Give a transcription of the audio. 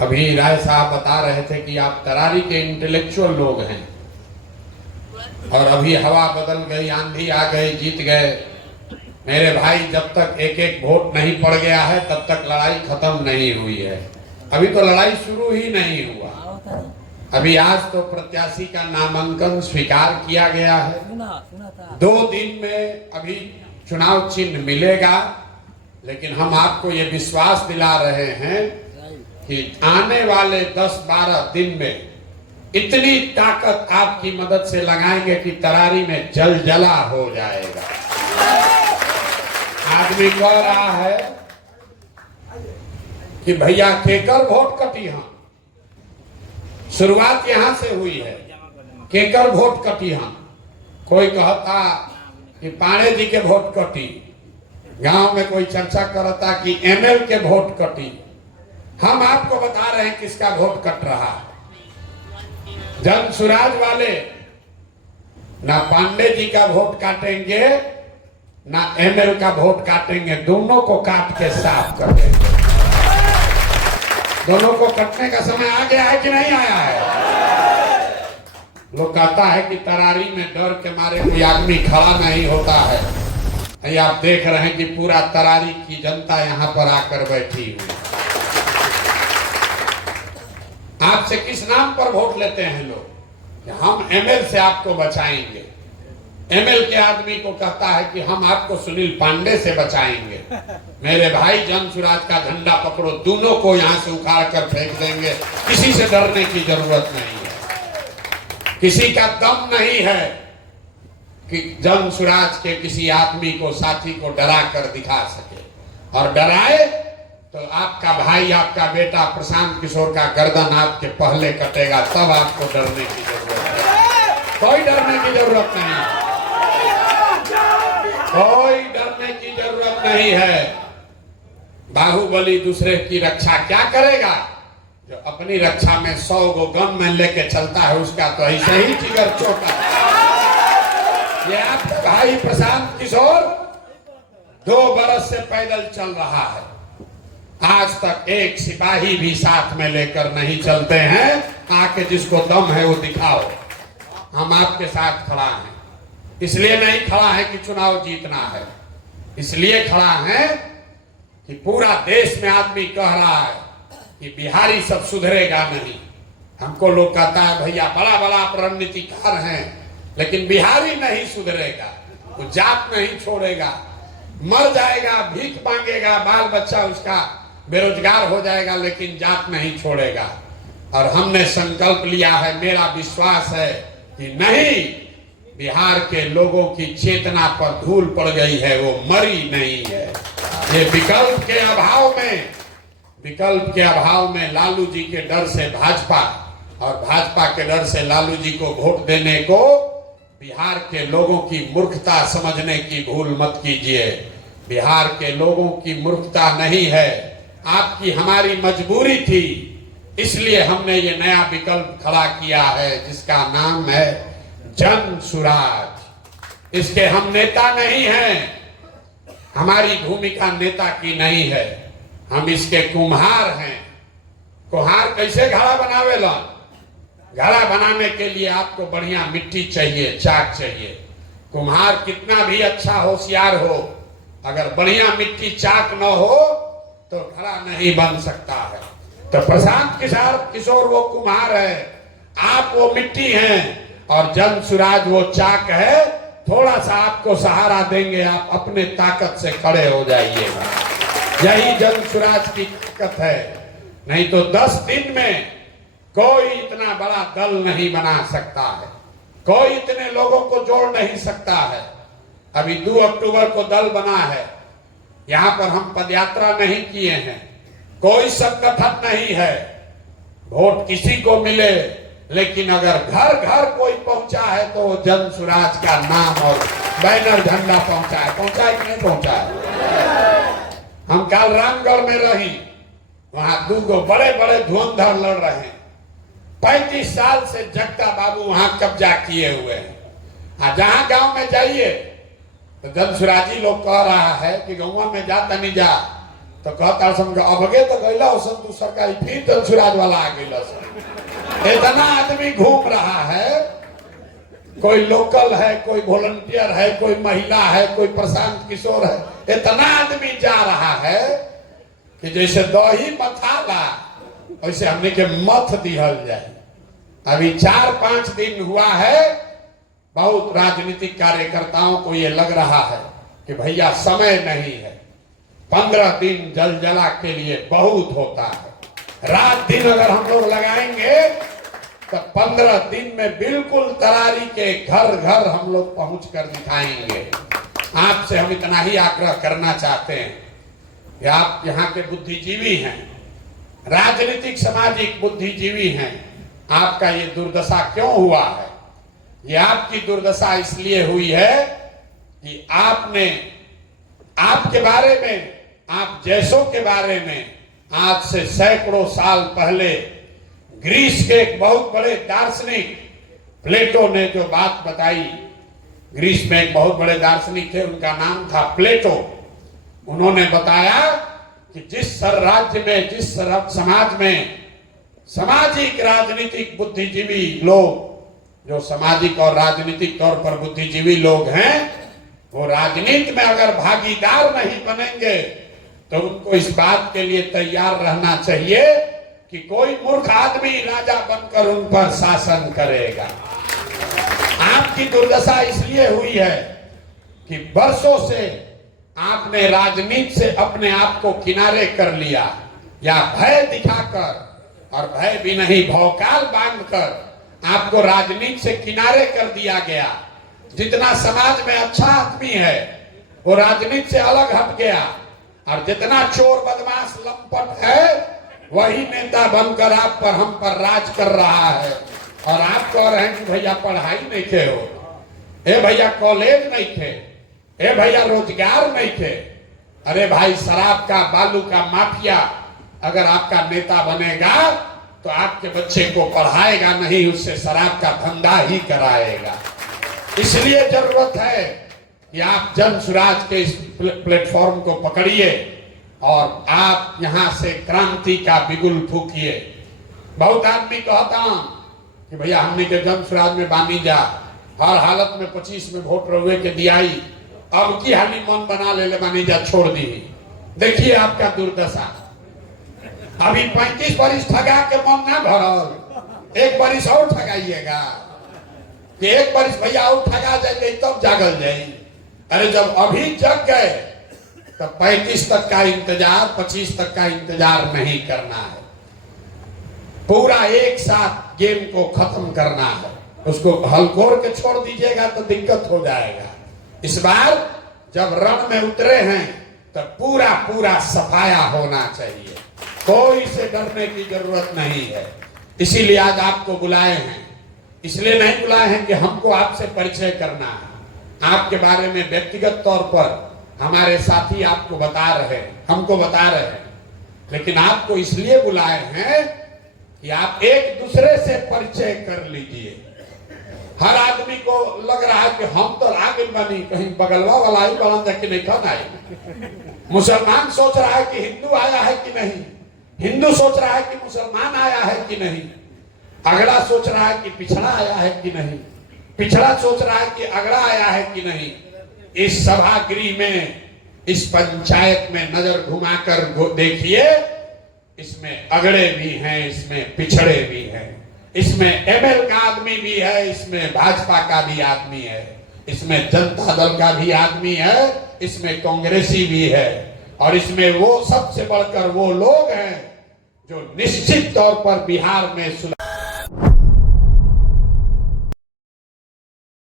अभी राय साहब बता रहे थे कि आप तरारी के इंटेलेक्चुअल लोग हैं और अभी हवा बदल गई, आंधी आ गई, जीत गए। मेरे भाई, जब तक एक एक वोट नहीं पड़ गया है तब तक लड़ाई खत्म नहीं हुई है। अभी तो लड़ाई शुरू ही नहीं हुआ। अभी आज तो प्रत्याशी का नामांकन स्वीकार किया गया है। 2 दिन में अभी चुनाव चिन्ह मिलेगा, लेकिन हम आपको ये विश्वास दिला रहे हैं कि आने वाले 10-12 दिन में इतनी ताकत आपकी मदद से लगाएंगे कि तरारी में जलजला हो जाएगा। आदमी कह रहा है कि भैया केकर वोट कटी, हम शुरुआत यहां से हुई है, केकर वोट कटी हम। कोई कहता कि पाणे जी के वोट कटी, गांव में कोई चर्चा करता कि एमएल के वोट कटी। हम आपको बता रहे हैं किसका वोट कट रहा है। जन सुराज वाले ना पांडे जी का वोट काटेंगे ना एमएल का वोट काटेंगे, दोनों को काट के साफ कर देंगे। दोनों को कटने का समय आ गया है कि नहीं आया है? लोग कहता है कि तरारी में डर के मारे कोई आदमी खड़ा नहीं होता है। ये आप देख रहे हैं कि पूरा तरारी की जनता यहाँ पर आकर बैठी हुई। आपसे किस नाम पर वोट लेते हैं लोग? हम एमएल से आपको बचाएंगे। एमएल के आदमी को कहता है कि हम आपको सुनील पांडे से बचाएंगे। मेरे भाई, जन सुराज का झंडा पकड़ो, दोनों को यहां से उखाड़ कर फेंक देंगे। किसी से डरने की जरूरत नहीं है। किसी का दम नहीं है कि जन सुराज के किसी आदमी को, साथी को डरा कर दिखा सके। और डराए तो आपका भाई, आपका बेटा प्रशांत किशोर का गर्दन आपके पहले कटेगा, तब आपको डरने की जरूरत है। कोई डरने की जरूरत नहीं है। कोई डरने की जरूरत नहीं है। बाहुबली दूसरे की रक्षा क्या करेगा? जो अपनी रक्षा में 100 गो गन में लेके चलता है, उसका तो ऐसे ही जिगर चोटा। ये आप भाई प्रशांत किशोर 2 बरस से पैदल चल रहा है। आज तक एक सिपाही भी साथ में लेकर नहीं चलते हैं। आके जिसको दम है वो दिखाओ। हम आपके साथ खड़ा हैं। इसलिए नहीं खड़ा है कि चुनाव जीतना है, इसलिए खड़ा है कि पूरा देश में आदमी कह रहा है कि बिहारी सब सुधरेगा नहीं। हमको लोग कहता है भैया बड़ा बड़ा आप रणनीतिकार हैं, लेकिन बिहारी नहीं सुधरेगा। वो जात नहीं छोड़ेगा, मर जाएगा, भीख मांगेगा, बाल बच्चा उसका बेरोजगार हो जाएगा, लेकिन जात नहीं छोड़ेगा। और हमने संकल्प लिया है, मेरा विश्वास है कि नहीं, बिहार के लोगों की चेतना पर धूल पड़ गई है, वो मरी नहीं है। ये विकल्प के अभाव में लालू जी के डर से भाजपा और भाजपा के डर से लालू जी को वोट देने को बिहार के लोगों की मूर्खता समझने की भूल मत कीजिए। बिहार के लोगों की मूर्खता नहीं है, आपकी हमारी मजबूरी थी। इसलिए हमने ये नया विकल्प खड़ा किया है जिसका नाम है जन सुराज। इसके हम नेता नहीं हैं, हमारी भूमिका नेता की नहीं है, हम इसके कुम्हार हैं। कुम्हार कैसे घड़ा बनावेला? घड़ा बनाने के लिए आपको बढ़िया मिट्टी चाहिए, चाक चाहिए। कुम्हार कितना भी अच्छा होशियार हो, अगर बढ़िया मिट्टी चाक न हो तो घड़ा नहीं बन सकता है। तो प्रशांत किशोर वो कुम्हार है, आप वो मिट्टी हैं, और जन सुराज वो चाक है। थोड़ा सा आपको सहारा देंगे, आप अपने ताकत से खड़े हो जाइएगा। यही जन सुराज की ताकत है। नहीं तो 10 दिन में कोई इतना बड़ा दल नहीं बना सकता है, कोई इतने लोगों को जोड़ नहीं सकता है। अभी 2 अक्टूबर को दल बना है, यहाँ पर हम पदयात्रा नहीं किए हैं, कोई संगठन नहीं है। वोट किसी को मिले, लेकिन अगर घर घर कोई पहुंचा है तो जन सुराज का नाम और बैनर झंडा पहुंचा है कि नहीं पहुंचा है? हम कल रामगढ़ में रही, वहां 2 बड़े बड़े धुरंधर लड़ रहे हैं। 35 साल से जगता बाबू वहां कब्जा किए हुए हैं। जहां गांव में जाइए तो जन सुराजी लोग कह रहा है कि गाँव में जा तनी जा, तो कहता समझो अबगे तो गैला सन तू सरकारी फिर दंसुराज वाला आ गैला सन। इतना आदमी घूम रहा है, कोई लोकल है, कोई वॉलंटियर है, कोई महिला है, कोई प्रशांत किशोर है, इतना आदमी जा रहा है कि जैसे दही मथाला वैसे हमने के मथ दिहल जाए। अभी 4-5 दिन हुआ है, बहुत राजनीतिक कार्यकर्ताओं को ये लग रहा है कि भैया समय नहीं है। 15 दिन जलजला के लिए बहुत होता है। रात दिन अगर हम लोग लगाएंगे तो 15 दिन में बिल्कुल तरारी के घर घर हम लोग पहुंच कर दिखाएंगे। आपसे हम इतना ही आग्रह करना चाहते हैं कि आप यहाँ के बुद्धिजीवी हैं, राजनीतिक सामाजिक बुद्धिजीवी हैं। आपका ये दुर्दशा क्यों हुआ है? ये आपकी दुर्दशा इसलिए हुई है कि आपने आपके बारे में, आप जैसों के बारे में आज से सैकड़ों साल पहले ग्रीस के एक बहुत बड़े दार्शनिक प्लेटो ने जो बात बताई। ग्रीस में एक बहुत बड़े दार्शनिक थे, उनका नाम था प्लेटो। उन्होंने बताया कि जिस राज्य में, जिस समाज में सामाजिक राजनीतिक बुद्धिजीवी लोग, जो सामाजिक और राजनीतिक तौर पर बुद्धिजीवी लोग हैं, वो राजनीति में अगर भागीदार नहीं बनेंगे तो उनको इस बात के लिए तैयार रहना चाहिए कि कोई मूर्ख आदमी राजा बनकर उन पर शासन करेगा। आपकी दुर्दशा इसलिए हुई है कि वर्षों से आपने राजनीति से अपने आप को किनारे कर लिया, या भय दिखाकर, और भय भी नहीं भौकाल बांधकर आपको राजनीति से किनारे कर दिया गया। जितना समाज में अच्छा आदमी है वो राजनीति से अलग हट गया, और जितना चोर बदमाश लंपट है वही नेता बनकर आप पर, हम पर राज कर रहा है। और आप कह रहे हैं कि भैया पढ़ाई नहीं थे, हो ए भैया कॉलेज नहीं थे, ए भैया रोजगार नहीं थे। अरे भाई शराब का, बालू का माफिया अगर आपका नेता बनेगा तो आपके बच्चे को पढ़ाएगा नहीं, उससे शराब का धंधा ही कराएगा। इसलिए जरूरत है कि आप जन स्वराज के इस प्लेटफॉर्म को पकड़िए और आप यहां से क्रांति का बिगुल फूकिए। बहुत आदमी कहता कि भैया हमने के जन स्वराज में बानी जा, हर हालत में 25 में वोट रहुए के दियाई, अब की हाली मन बना ले बानी जा, छोड़ दी। देखिए आपका दुर्दशा। अभी 35 बरिस ठगा के मन ना भरल, एक बरिस और ठगाइएगा कि एक बरिस भैया और ठगा जाएंगे तब जागल जाए। अरे जब अभी जग गए तो 35 तक का इंतजार, 25 तक का इंतजार नहीं करना है। पूरा एक साथ गेम को खत्म करना है। उसको हलकोर के छोड़ दीजिएगा तो दिक्कत हो जाएगा। इस बार जब रण में उतरे हैं तो पूरा पूरा सफाया होना चाहिए, कोई से डरने की जरूरत नहीं है। इसीलिए आज आपको बुलाए हैं। इसलिए नहीं बुलाए हैं कि हमको आपसे परिचय करना है, आपके बारे में व्यक्तिगत तौर पर हमारे साथी आपको बता रहे हैं, हमको बता रहे हैं, लेकिन आपको इसलिए बुलाए हैं कि आप एक दूसरे से परिचय कर लीजिए। हर आदमी को लग रहा है कि हम तो आगे बनी, कहीं बगलवा वाला ही बना जाके नहीं कौन आए। मुसलमान सोच रहा है कि हिंदू आया है कि नहीं, हिंदू सोच रहा है कि मुसलमान आया है कि नहीं, अगला सोच रहा है कि पिछड़ा आया है कि नहीं, पिछड़ा सोच रहा है कि अगला आया है कि नहीं। इस सभागृह में, इस पंचायत में नजर घुमाकर देखिए, इसमें अगड़े भी हैं, इसमें पिछड़े भी हैं, इसमें एमएल का आदमी भी है, इसमें भाजपा का भी आदमी है, इसमें जनता दल का भी आदमी है, इसमें कांग्रेसी भी है, और इसमें वो सबसे बढ़कर वो लोग हैं जो निश्चित तौर पर बिहार में